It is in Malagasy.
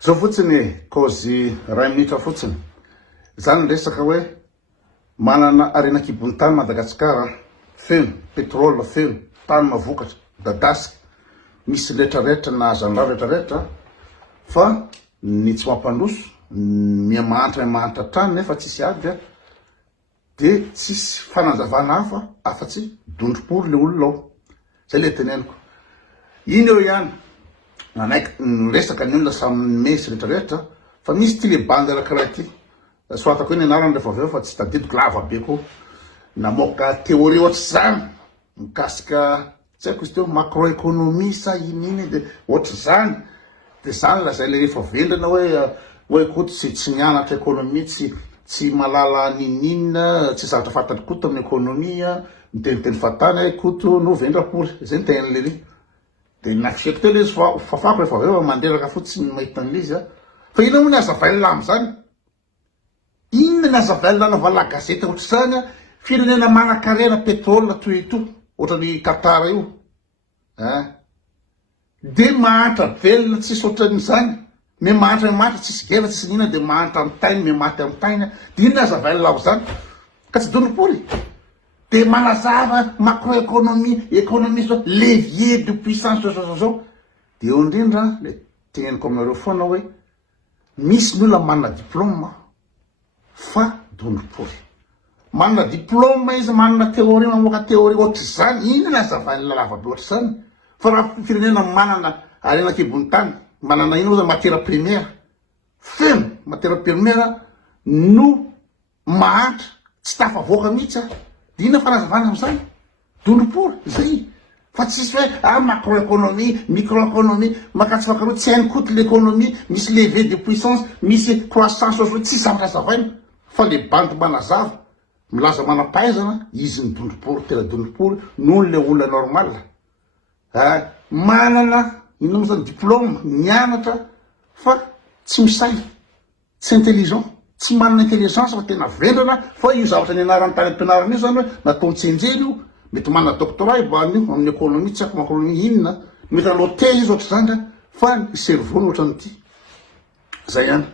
Zao fotsiny cause ray minitra fotsiny zany resaka hoe manana arenakibony tany Madagasikara feno pétrole feno tany mavokatra dadasika misy retraretra na azandraha retraretra fa ny tsy mampanoso miamantra trano nefa tsisy ady de tsisy fanazavana hafa afatsy dondrom-pory le olona ao zay le teneniko iny eo ihany nanaiky resaka ny olona samy mesy retraretra fa misy ty le bandy arakaraha ty soatako hoe ny anarany rehefa aveo fa tsy tadidiko lava be koa namoaka théorie ohatry zany mikasika tsy haiko izy teo macroéconomie sa ininy de ohatry zany de zany lazay le rehefa vendrana hoe koty tsy mianatra économie tsy malala ninina tsy zavatra fantany koto amin'ny économie miteniteny fatany koto no vendrapory zay nytegna lery de nafiseko teo le izy fafako rehefa aveo manderaka fotsiny mahita an'izy fa ino moa ny azavailina am'zany inona ny azavailina navala gazety ohatry zany firenena manan-karena pétrole toy ito ohatrany Qatar io de mahantra velona tsisy ohatran'izany me mahantra tsisy gela tsisy nina de mahantra amy tainy me maty amy tainy de ino ny azavailina ao zany ka tsy donipoly de manazava macroéconomie économie zao levier de puissance zao de eo indrindra le tegneniko aminareo foana hoe misy ny olona manana diplôme fa donipoly manana diplôme izy manana théorie mamoaka théorie ohatry zany ino ny azavailina lavabe ohatry zany fa raha firenena manana arenakibony tany manana ino zany matière primaire feno matière primaire no mahantra tsy tafavoaka mihitsy de ino fanazavana am'zany donipoly zay fa tsisy hoe macroéconomie microéconomie makatsy fakaro tsy hainy koty l'économie misy levier de puissance misy croissance ozy tsy zavatra zavaina fa le bandy manazava milaza manampahaizana izy ny donipoly tena donipoly noho le olona normal manana ino zany diplôme mianatra fa tsy misay tsy intelligent tsy manana intelligence fa tena vendrana fa io zavatra ny anarany tany ampianarana io zany hoe natao tsenjery io mety manana doctorat ibanio amin'ny économie tsy haiko macronomie inona mety nanao thèse izy ohatry zany fa ny cerveau ohatran'ity zay ihany